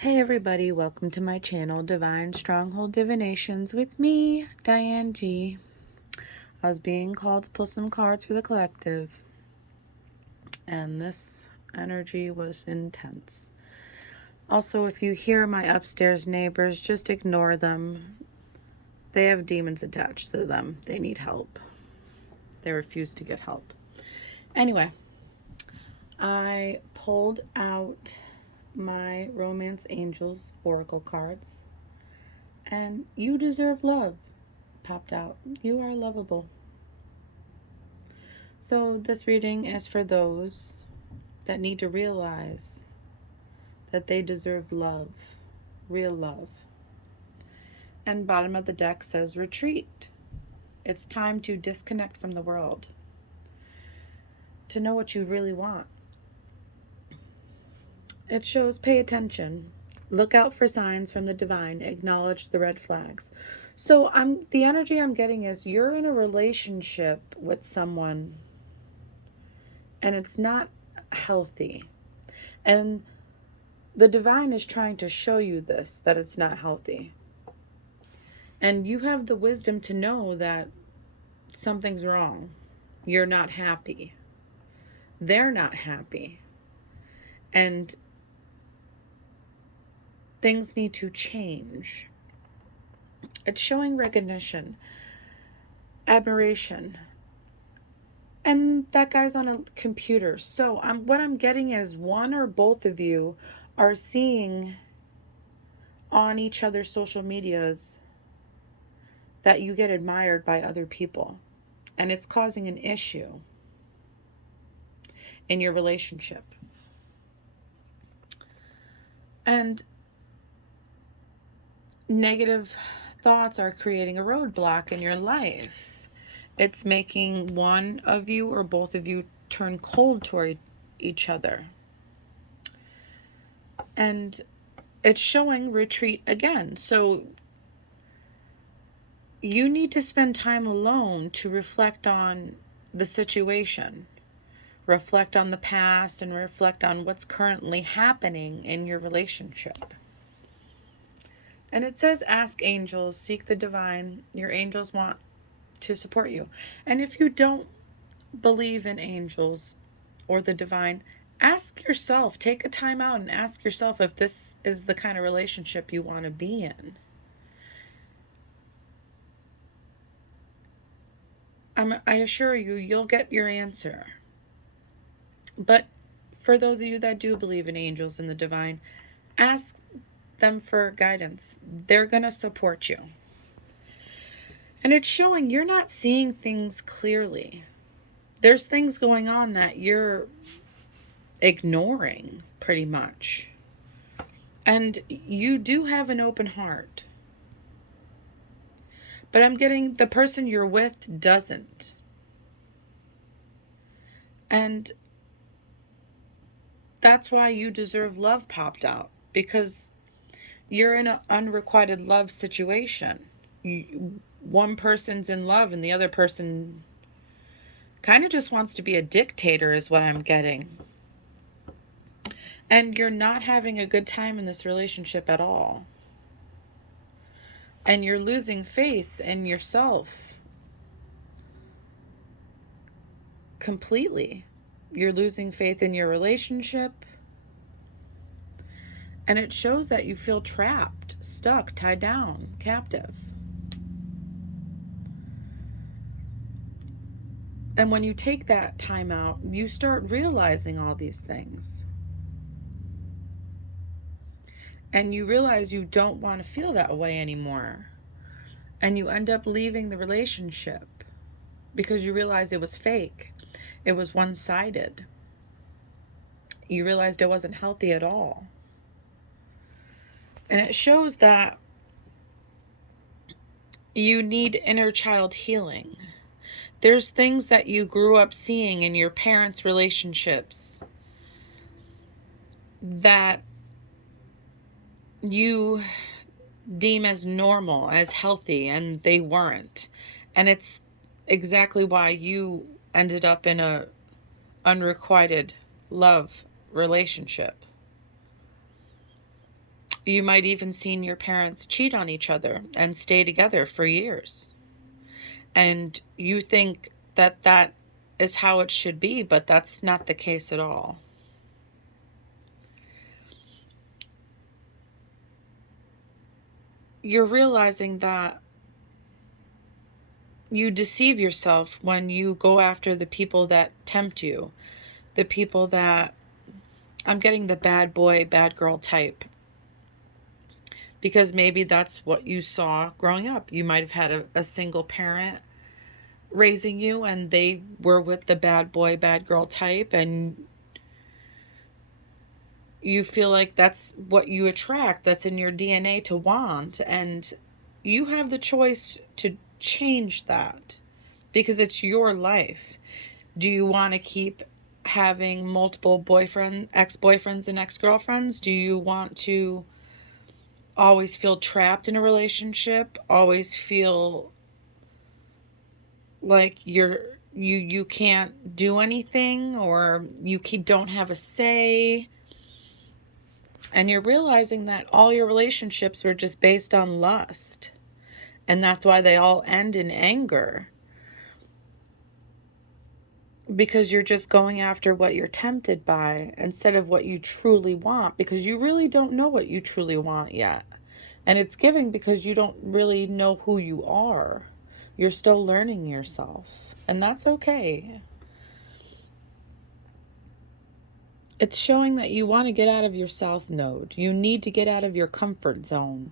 Hey everybody, welcome to my channel, Divine Stronghold Divinations with me, Diane G. I was being called to pull some cards for the collective, and this energy was intense. Also, if you hear my upstairs neighbors, just ignore them. They have demons attached to them. They need help. They refuse to get help. Anyway, I pulled out my Romance Angels Oracle cards, and You Deserve Love popped out. You are lovable. So this reading is for those that need to realize that they deserve love, real love. And bottom of the deck says retreat. It's time to disconnect from the world, to know what you really want. It shows pay attention, look out for signs from the divine, acknowledge the red flags. So the energy I'm getting is you're in a relationship with someone and it's not healthy. And the divine is trying to show you this, that it's not healthy. And you have the wisdom to know that something's wrong. You're not happy. They're not happy. And things need to change. It's showing recognition, admiration. And that guy's on a computer. So what I'm getting is one or both of you are seeing on each other's social medias that you get admired by other people. And it's causing an issue in your relationship. And negative thoughts are creating a roadblock in your life. It's making one of you or both of you turn cold toward each other. And it's showing retreat again. So you need to spend time alone to reflect on the situation, reflect on the past, and reflect on what's currently happening in your relationship. And it says, ask angels, seek the divine. Your angels want to support you. And if you don't believe in angels or the divine, ask yourself, take a time out and ask yourself if this is the kind of relationship you want to be in. I assure you, you'll get your answer. But for those of you that do believe in angels and the divine, ask them for guidance. They're going to support you. And it's showing you're not seeing things clearly. There's things going on that you're ignoring pretty much. And you do have an open heart. But I'm getting the person you're with doesn't. And that's why You Deserve Love popped out. Because you're in an unrequited love situation. One person's in love and the other person kind of just wants to be a dictator is what I'm getting. And you're not having a good time in this relationship at all. And you're losing faith in yourself completely. You're losing faith in your relationship. And it shows that you feel trapped, stuck, tied down, captive. And when you take that time out, you start realizing all these things. And you realize you don't want to feel that way anymore. And you end up leaving the relationship because you realize it was fake. It was one-sided. You realized it wasn't healthy at all. And it shows that you need inner child healing. There's things that you grew up seeing in your parents' relationships that you deem as normal, as healthy, and they weren't. And it's exactly why you ended up in a unrequited love relationship. You might even seen your parents cheat on each other and stay together for years. And you think that that is how it should be, but that's not the case at all. You're realizing that you deceive yourself when you go after the people that tempt you, the people that, I'm getting the bad boy, bad girl type, because maybe that's what you saw growing up. You might have had a single parent raising you and they were with the bad boy, bad girl type, and you feel like that's what you attract, that's in your DNA to want, and you have the choice to change that because it's your life. Do you want to keep having multiple ex-boyfriends and ex-girlfriends? Do you want to always feel trapped in a relationship, always feel like you can't do anything, or you don't have a say? And you're realizing that all your relationships were just based on lust, and that's why they all end in anger, because you're just going after what you're tempted by instead of what you truly want, because you really don't know what you truly want yet. And it's giving because you don't really know who you are. You're still learning yourself, and that's okay. It's showing that you want to get out of your south node. You need to get out of your comfort zone.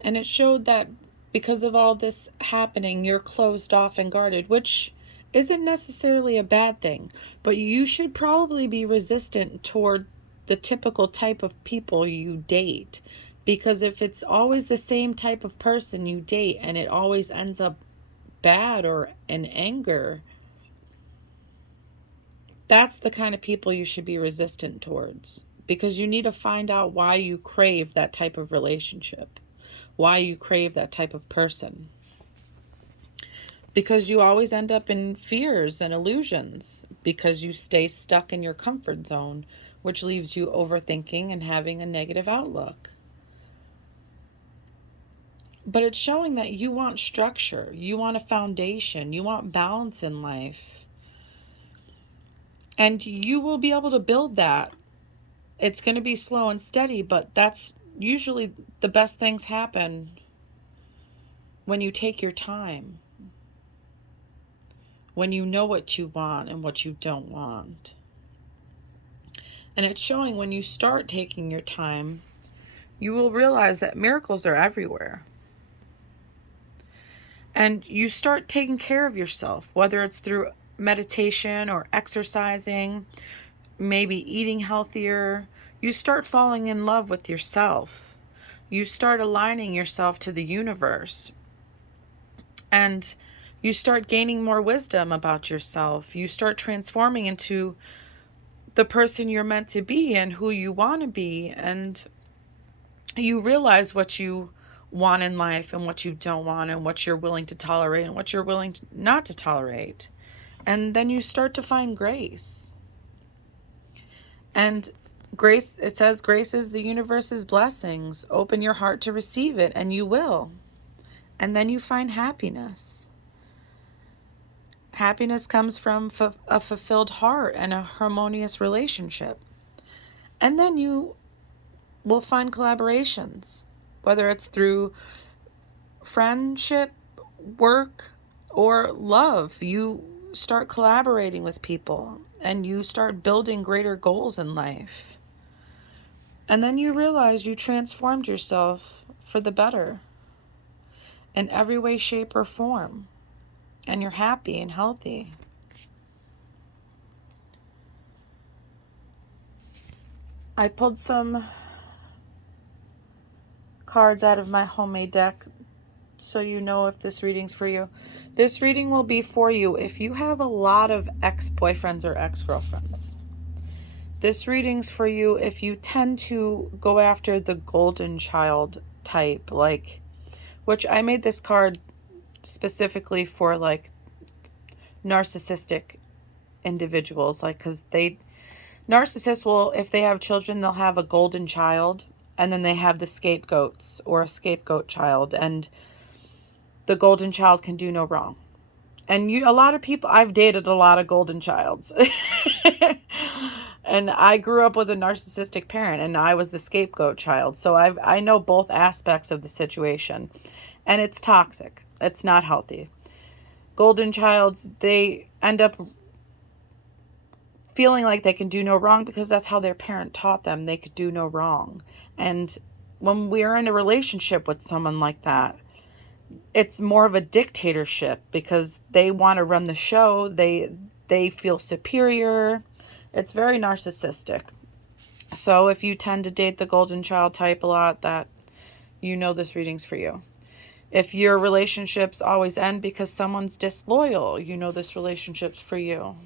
And it showed that because of all this happening, you're closed off and guarded, which isn't necessarily a bad thing, but you should probably be resistant toward the typical type of people you date. Because if it's always the same type of person you date and it always ends up bad or in anger, that's the kind of people you should be resistant towards, because you need to find out why you crave that type of relationship, why you crave that type of person. Because you always end up in fears and illusions because you stay stuck in your comfort zone, which leaves you overthinking and having a negative outlook. But it's showing that you want structure, you want a foundation, you want balance in life. And you will be able to build that. It's going to be slow and steady, but that's usually the best things happen when you take your time, when you know what you want and what you don't want. And it's showing when you start taking your time, you will realize that miracles are everywhere. And you start taking care of yourself, whether it's through meditation or exercising, maybe eating healthier. You start falling in love with yourself. You start aligning yourself to the universe. And you start gaining more wisdom about yourself. You start transforming into the person you're meant to be and who you want to be. And you realize what you want in life and what you don't want, and what you're willing to tolerate and what you're willing not to tolerate. And then you start to find grace. And grace, it says, grace is the universe's blessings. Open your heart to receive it, and you will. And then you find happiness. Happiness comes from a fulfilled heart and a harmonious relationship. And then you will find collaborations, whether it's through friendship, work, or love. You start collaborating with people and you start building greater goals in life. And then you realize you transformed yourself for the better in every way, shape, or form. And you're happy and healthy. I pulled some cards out of my homemade deck so you know if this reading's for you. This reading will be for you if you have a lot of ex-boyfriends or ex-girlfriends. This reading's for you if you tend to go after the golden child type, like, which I made this card specifically for like narcissistic individuals, like, because Narcissists will, if they have children, they'll have a golden child, and then they have the scapegoats or a scapegoat child, and the golden child can do no wrong. And a lot of people, I've dated a lot of golden childs. And I grew up with a narcissistic parent, and I was the scapegoat child. So I know both aspects of the situation. And it's toxic. It's not healthy. Golden childs, they end up feeling like they can do no wrong because that's how their parent taught them they could do no wrong. And when we're in a relationship with someone like that, it's more of a dictatorship because they want to run the show. They feel superior. It's very narcissistic. So if you tend to date the golden child type a lot, that this reading's for you. If your relationships always end because someone's disloyal, this relationship's for you.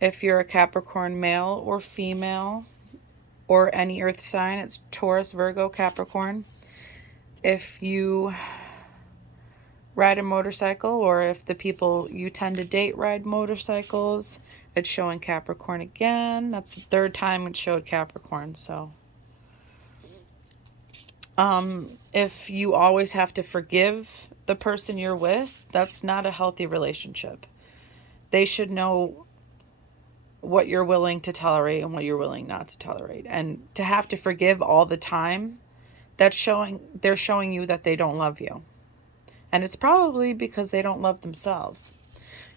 If you're a Capricorn male or female or any earth sign, it's Taurus, Virgo, Capricorn. If you ride a motorcycle, or if the people you tend to date ride motorcycles, it's showing Capricorn again. That's the third time it showed Capricorn. So if you always have to forgive the person you're with, that's not a healthy relationship. They should know what you're willing to tolerate and what you're willing not to tolerate. And to have to forgive all the time, they're showing you that they don't love you. And it's probably because they don't love themselves.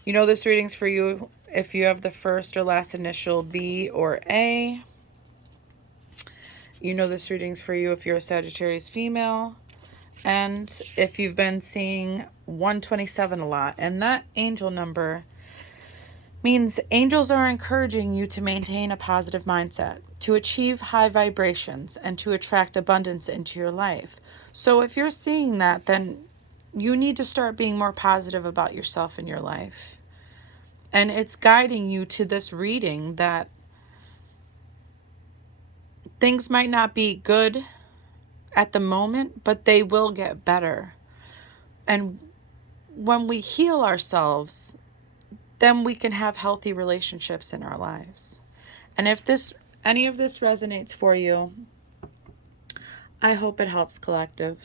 This reading's for you if you have the first or last initial B or A. This reading's for you if you're a Sagittarius female. And if you've been seeing 127 a lot. And that angel number means angels are encouraging you to maintain a positive mindset, to achieve high vibrations, and to attract abundance into your life. So if you're seeing that, then you need to start being more positive about yourself and your life. And it's guiding you to this reading that things might not be good at the moment, but they will get better. And when we heal ourselves, then we can have healthy relationships in our lives. And if any of this resonates for you, I hope it helps, collective.